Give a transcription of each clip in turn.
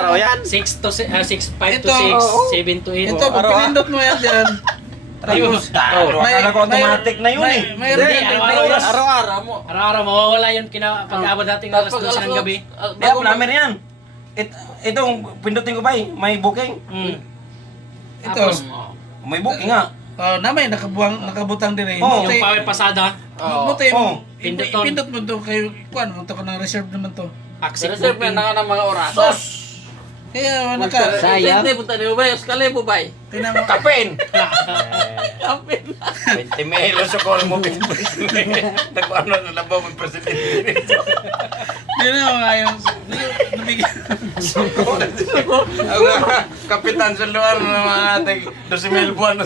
Araw yan. 6 to 5 to Ito, 6, 7 to 8. Ito, pag pinindot mo yan dyan. Ayun. Akala ko automatic na yun eh. Mayroon Hindi, yan. araw-araw. Araw-araw mo. Araw-araw mawawala yun pag-abot dating alas Tapos 12 ng gabi. Hindi ako namin yan. Itong pindutin ko ba eh, may booking. Ito. Tapos, May booking nga. Namay, nakabutang din eh. Oo. yung power pasada, Buti Oo. mo. Pinduton. Pindot mo to kayo. Kuan, ito ko ng reserve naman to. accept Reserve booking. na ng mga oras. Kaya naka. Sayang. Hindi, punta niyo ba? Skali po ba? Tingnan mo. Kapin! Kapit. 20 mil sa call mo. Naku ano na labaw ng presidente. Tingnan mo nga yung. Nabigyan. Ang kapitan sa luar ng mga ating 12 mil buwan.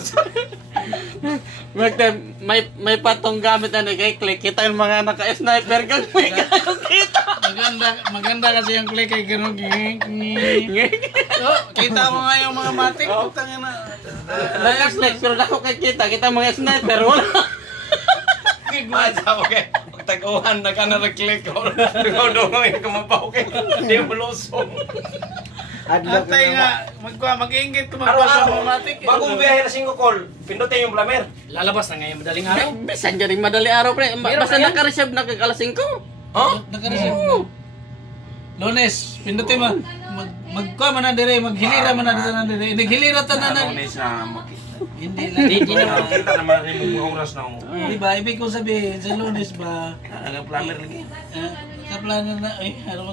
May patong gamit na nag-click. Kita yung mga naka-sniper kang may kita. Maganda kasi yung click ay gano'n. Kita mo nga yung mga matik. Putang na. Naka-click pero ako kita. Kita mga sniper. Wala. Sabi kay pagtaguhan na ka na nag-click ko. Ikaw daw nga kumapaw kay hindi mo lusong. Antay nga. Mag-iingit ko magpasa sa mga matik. Bagong biyahe na 5 call, pindutin yung blamer. Lalabas na ngayon madaling araw. Bisan dyan yung madali araw pre. Meron Basta ba yan? naka-reserve na kagalas 5. Huh? Naka-reserve na. Lunes, pindutin mo. Magkuha mo na dire, maghilira mo na dire. Naghilira ta na na. Lunes na makita. Hindi lang. Hindi naman. Makita naman rin yung oras na mo. Di ba? Ibig ko sabihin, sa Lunes ba? Ang blamer lagi. Kaplano na, ano